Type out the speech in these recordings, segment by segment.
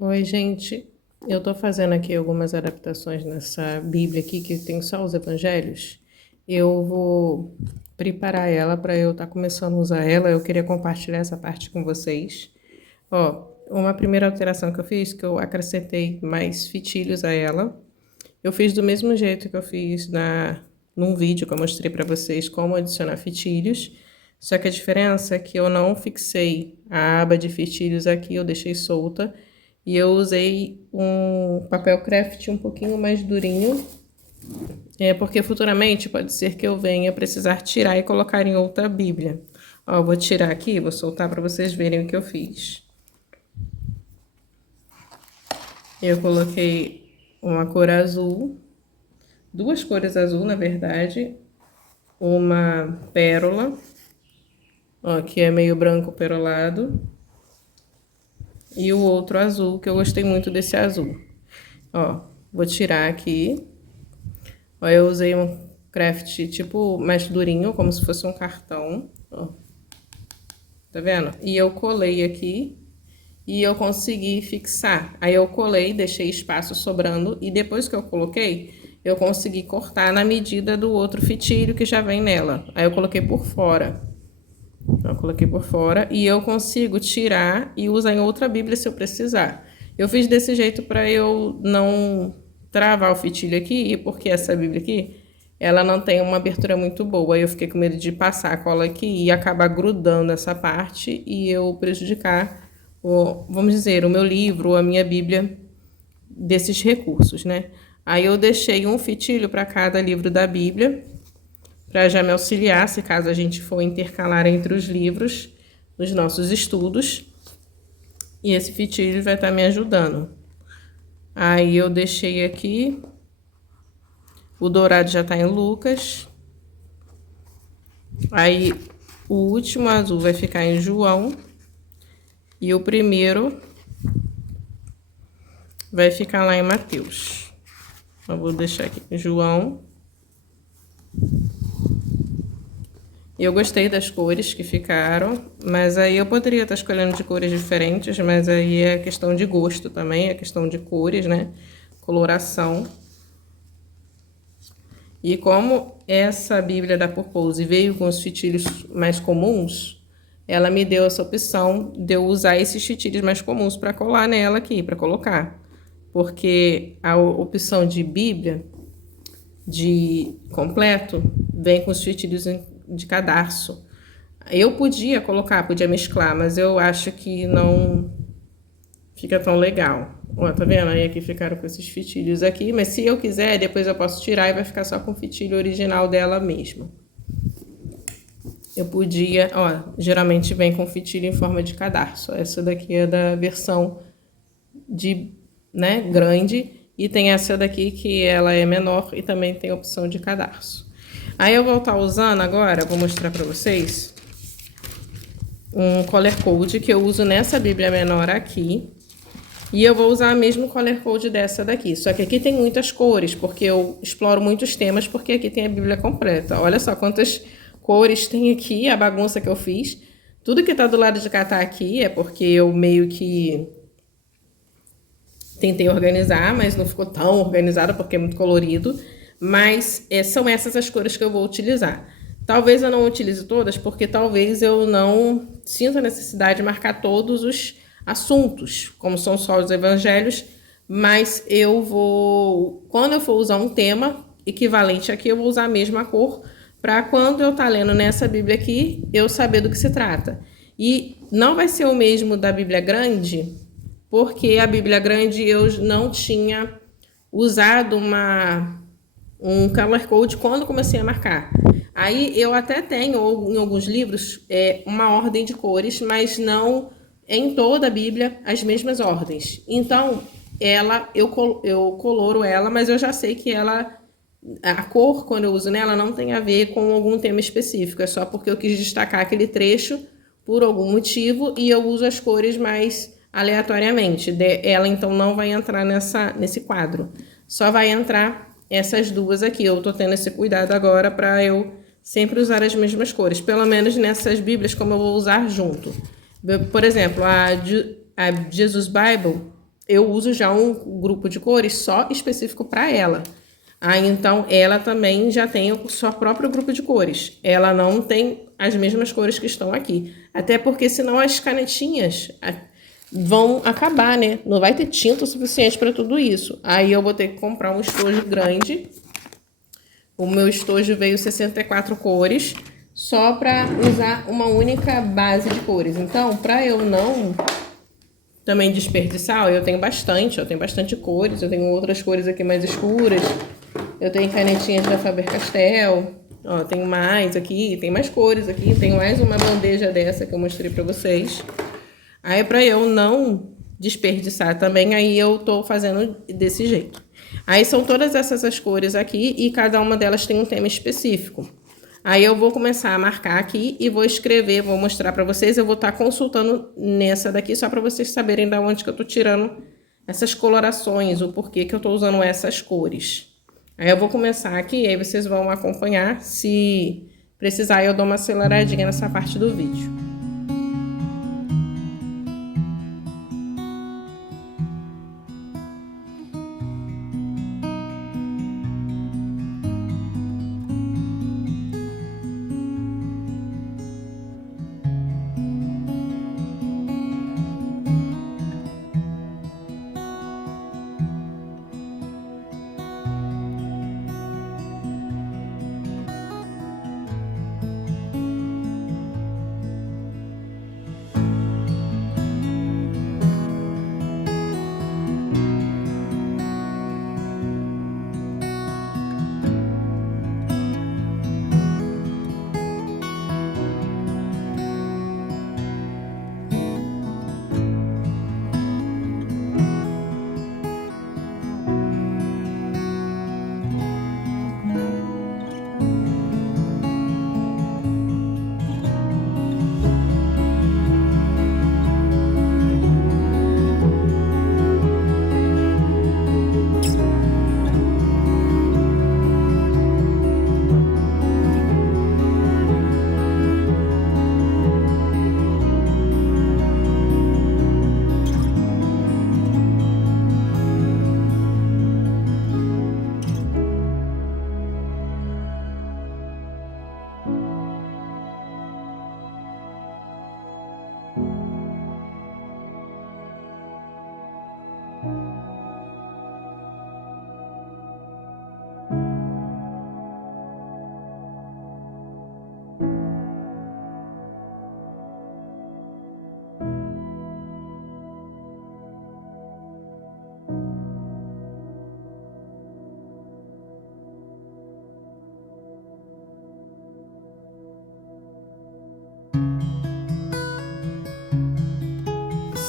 Oi, gente. Eu tô fazendo aqui algumas adaptações nessa Bíblia aqui, que tem só os evangelhos. Eu vou preparar ela para eu estar começando a usar ela. Eu queria compartilhar essa parte com vocês. Ó, uma primeira alteração que eu fiz, que eu acrescentei mais fitilhos a ela. Eu fiz do mesmo jeito que eu fiz num vídeo que eu mostrei para vocês como adicionar fitilhos. Só que a diferença é que eu não fixei a aba de fitilhos aqui, eu deixei solta. E eu usei um papel craft um pouquinho mais durinho, porque futuramente pode ser que eu venha precisar tirar e colocar em outra Bíblia. Ó, eu vou tirar aqui, vou soltar para vocês verem o que eu fiz. Eu coloquei uma cor azul, duas cores azul, na verdade, uma pérola, ó, que é meio branco perolado, e o outro azul, que eu gostei muito desse azul. Ó, vou tirar aqui. Ó, eu usei um craft tipo mais durinho, como se fosse um cartão, ó. Tá vendo? E eu colei aqui e eu consegui fixar. Aí eu colei, deixei espaço sobrando e depois que eu coloquei, eu consegui cortar na medida do outro fitilho que já vem nela. Aí eu coloquei por fora. Eu coloquei por fora e eu consigo tirar e usar em outra Bíblia se eu precisar. Eu fiz desse jeito para eu não travar o fitilho aqui, porque essa Bíblia aqui, ela não tem uma abertura muito boa. Eu fiquei com medo de passar a cola aqui e acabar grudando essa parte e eu prejudicar, vamos dizer, o meu livro, a minha Bíblia desses recursos, né? Aí eu deixei um fitilho para cada livro da Bíblia para já me auxiliar, se caso a gente for intercalar entre os livros, nos nossos estudos. E esse fitilho vai estar me ajudando. Aí eu deixei aqui, o dourado já está em Lucas. Aí o último azul vai ficar em João. E o primeiro vai ficar lá em Mateus. Eu vou deixar aqui João. Eu gostei das cores que ficaram, mas aí eu poderia estar escolhendo de cores diferentes, mas aí é questão de gosto também, é questão de cores, né? Coloração. E como essa Bíblia da Purpose veio com os fitilhos mais comuns, ela me deu essa opção de eu usar esses fitilhos mais comuns para colar nela aqui, para colocar. Porque a opção de Bíblia, de completo, vem com os fitilhos de cadarço. Eu podia colocar, podia mesclar, mas eu acho que não fica tão legal. Ó, tá vendo? Aí aqui ficaram com esses fitilhos aqui, mas se eu quiser, depois eu posso tirar e vai ficar só com o fitilho original dela mesmo. Eu podia, ó, geralmente vem com fitilho em forma de cadarço. Essa daqui é da versão de, né, grande, e tem essa daqui que ela é menor e também tem a opção de cadarço. Aí eu vou estar usando agora, vou mostrar para vocês, um color code que eu uso nessa Bíblia menor aqui. E eu vou usar o mesmo color code dessa daqui. Só que aqui tem muitas cores, porque eu exploro muitos temas, porque aqui tem a Bíblia completa. Olha só quantas cores tem aqui, a bagunça que eu fiz. Tudo que tá do lado de cá tá aqui, é porque eu meio que tentei organizar, mas não ficou tão organizado, porque é muito colorido. Mas são essas as cores que eu vou utilizar. Talvez eu não utilize todas, porque talvez eu não sinta a necessidade de marcar todos os assuntos, como são só os evangelhos, mas eu vou, quando eu for usar um tema equivalente aqui, eu vou usar a mesma cor, para quando eu estar lendo nessa Bíblia aqui, eu saber do que se trata. E não vai ser o mesmo da Bíblia Grande, porque a Bíblia Grande eu não tinha usado um color code quando comecei a marcar. Aí eu até tenho em alguns livros uma ordem de cores, mas não em toda a Bíblia as mesmas ordens. Então, eu coloro ela, mas eu já sei que a cor, quando eu uso nela, não tem a ver com algum tema específico. É só porque eu quis destacar aquele trecho por algum motivo e eu uso as cores mais aleatoriamente. Ela, então, não vai entrar nesse quadro. Só vai entrar essas duas aqui. Eu tô tendo esse cuidado agora para eu sempre usar as mesmas cores. Pelo menos nessas Bíblias, como eu vou usar junto. Por exemplo, a Jesus Bible, eu uso já um grupo de cores só específico para ela. Aí, então, ela também já tem o seu próprio grupo de cores. Ela não tem as mesmas cores que estão aqui. Até porque, senão, as canetinhas vão acabar, né? Não vai ter tinta o suficiente para tudo isso. Aí, eu vou ter que comprar um estojo grande. O meu estojo veio 64 cores, só para usar uma única base de cores. Então, para eu não também desperdiçar, eu tenho bastante cores. Eu tenho outras cores aqui mais escuras. Eu tenho canetinhas da Faber-Castell, ó, tenho mais aqui, tem mais cores aqui, tenho mais uma bandeja dessa que eu mostrei pra vocês. Aí, pra eu não desperdiçar também, aí eu tô fazendo desse jeito. Aí são todas essas as cores aqui e cada uma delas tem um tema específico. Aí eu vou começar a marcar aqui e vou escrever, vou mostrar pra vocês. Eu vou estar consultando nessa daqui só pra vocês saberem da onde que eu tô tirando essas colorações, o porquê que eu tô usando essas cores. Aí eu vou começar aqui, aí vocês vão acompanhar. Se precisar, eu dou uma aceleradinha nessa parte do vídeo.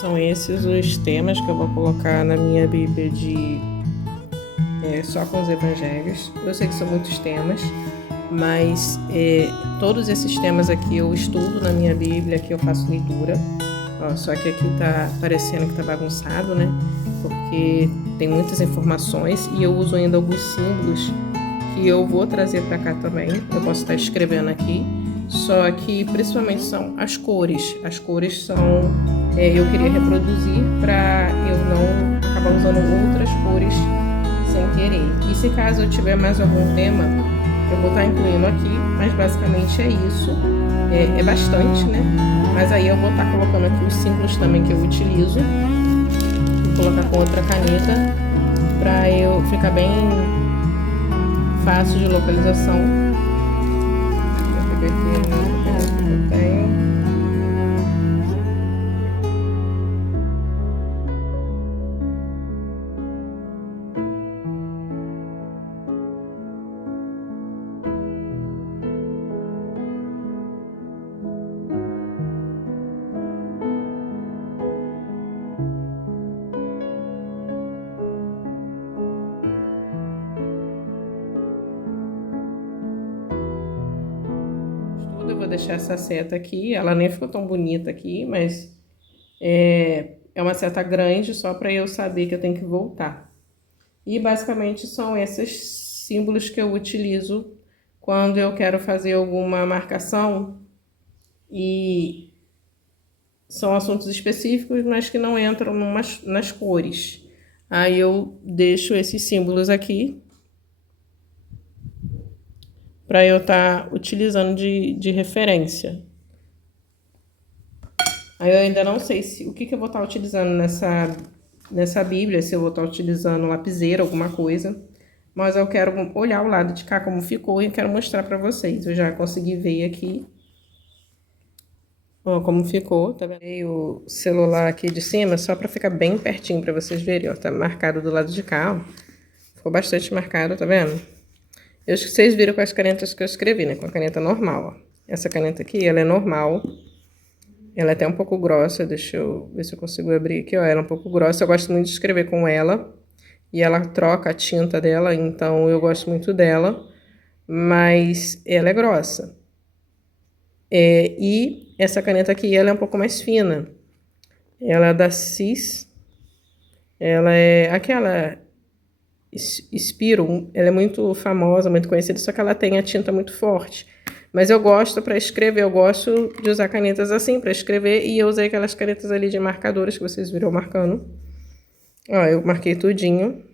São esses os temas que eu vou colocar na minha Bíblia de só com os evangelhos. Eu sei que são muitos temas, mas todos esses temas aqui eu estudo na minha Bíblia, aqui eu faço leitura. Ó, só que aqui tá parecendo que tá bagunçado, né? Porque tem muitas informações e eu uso ainda alguns símbolos que eu vou trazer para cá também. Eu posso estar escrevendo aqui, só que principalmente são as cores. As cores são eu queria reproduzir para eu não acabar usando outras cores sem querer. E se caso eu tiver mais algum tema, eu vou estar incluindo aqui, mas basicamente é isso. É bastante, né? Mas aí eu vou estar colocando aqui os símbolos também que eu utilizo. Vou colocar com outra caneta para eu ficar bem fácil de localização. Vou pegar aqui eu tenho. Eu vou deixar essa seta aqui, ela nem ficou tão bonita aqui, mas é uma seta grande só para eu saber que eu tenho que voltar. E basicamente são esses símbolos que eu utilizo quando eu quero fazer alguma marcação e são assuntos específicos, mas que não entram nas cores. Aí eu deixo esses símbolos aqui para eu estar utilizando de referência. Aí eu ainda não sei o que eu vou estar utilizando nessa Bíblia, se eu vou estar utilizando lapiseira, alguma coisa. Mas eu quero olhar o lado de cá como ficou e quero mostrar para vocês. Eu já consegui ver aqui, ó, como ficou, tá vendo? O celular aqui de cima só para ficar bem pertinho para vocês verem, ó. Tá marcado do lado de cá, ó. Ficou bastante marcado, tá vendo? Vocês viram com as canetas que eu escrevi, né? Com a caneta normal, ó. Essa caneta aqui, ela é normal. Ela é até um pouco grossa, deixa eu ver se eu consigo abrir aqui, ó. Ela é um pouco grossa, eu gosto muito de escrever com ela. E ela troca a tinta dela, então eu gosto muito dela. Mas ela é grossa. E essa caneta aqui, ela é um pouco mais fina. Ela é da Cis. Ela é aquela Spiro, ela é muito famosa, muito conhecida, só que ela tem a tinta muito forte. Mas eu gosto para escrever, eu gosto de usar canetas assim para escrever, e eu usei aquelas canetas ali de marcadores que vocês viram marcando. Ó, eu marquei tudinho.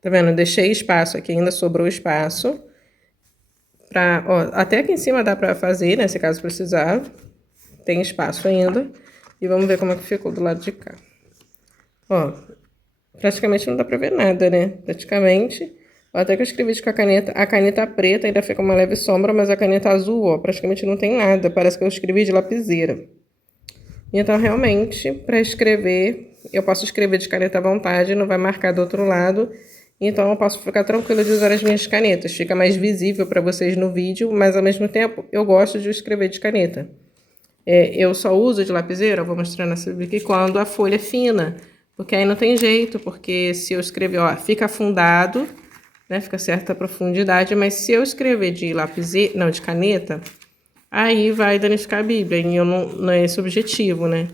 Tá vendo? Eu deixei espaço aqui, ainda sobrou espaço. Ó, até aqui em cima dá pra fazer, né? Se caso precisar. Tem espaço ainda. E vamos ver como é que ficou do lado de cá. Ó, praticamente não dá pra ver nada, né? Praticamente. Ó, até que eu escrevi com a caneta preta ainda fica uma leve sombra, mas a caneta azul, ó, praticamente não tem nada. Parece que eu escrevi de lapiseira. Então, realmente, para escrever, eu posso escrever de caneta à vontade, não vai marcar do outro lado. Então, eu posso ficar tranquila de usar as minhas canetas. Fica mais visível para vocês no vídeo, mas ao mesmo tempo, eu gosto de escrever de caneta. Eu só uso de lapiseira, eu vou mostrar nessa Bíblia aqui, quando a folha é fina. Porque aí não tem jeito, porque se eu escrever, ó, fica afundado, né, fica certa profundidade, mas se eu escrever de lapiseira, não, de caneta, aí vai danificar a Bíblia, e não é esse o objetivo, né?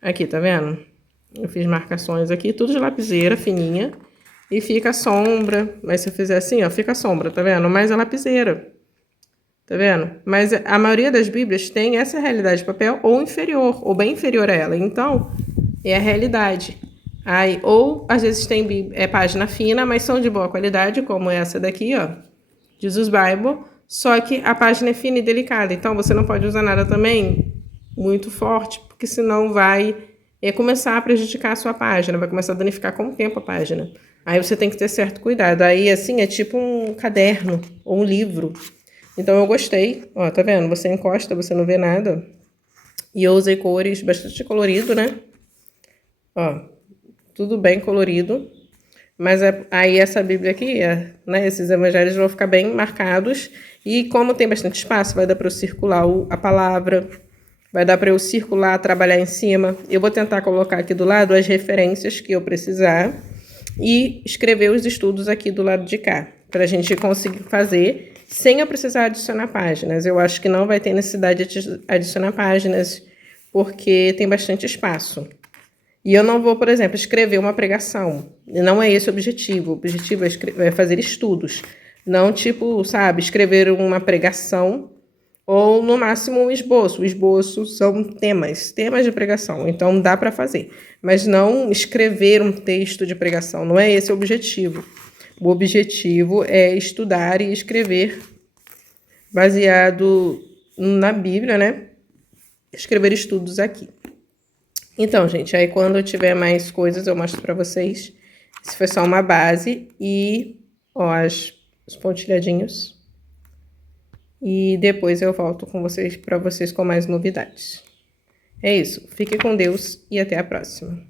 Aqui, tá vendo? Eu fiz marcações aqui, tudo de lapiseira, fininha, e fica a sombra. Mas se eu fizer assim, ó, fica a sombra, tá vendo? Mas é lapiseira, tá vendo? Mas a maioria das Bíblias tem essa realidade de papel ou inferior, ou bem inferior a ela. Então, é a realidade. Aí, ou às vezes tem página fina, mas são de boa qualidade, como essa daqui, ó, Jesus Bible. Só que a página é fina e delicada, então você não pode usar nada também muito forte, porque senão vai começar a prejudicar a sua página, vai começar a danificar com o tempo a página. Aí você tem que ter certo cuidado. Aí, assim, é tipo um caderno ou um livro. Então, eu gostei. Ó, tá vendo? Você encosta, você não vê nada. E eu usei cores bastante colorido, né? Ó, tudo bem colorido. Mas aí essa Bíblia aqui, né, esses evangelhos vão ficar bem marcados. E como tem bastante espaço, vai dar para eu circular a palavra, vai dar para eu circular, trabalhar em cima. Eu vou tentar colocar aqui do lado as referências que eu precisar e escrever os estudos aqui do lado de cá, para a gente conseguir fazer sem eu precisar adicionar páginas. Eu acho que não vai ter necessidade de adicionar páginas, porque tem bastante espaço. E eu não vou, por exemplo, escrever uma pregação. Não é esse o objetivo. O objetivo é fazer estudos. Não, tipo, sabe, escrever uma pregação ou, no máximo, um esboço. O esboço são temas de pregação. Então, dá para fazer. Mas não escrever um texto de pregação. Não é esse o objetivo. O objetivo é estudar e escrever baseado na Bíblia, né? Escrever estudos aqui. Então, gente, aí quando eu tiver mais coisas eu mostro pra vocês. Esse foi só uma base e, ó, os pontilhadinhos. E depois eu volto com vocês, pra vocês com mais novidades. É isso. Fique com Deus e até a próxima.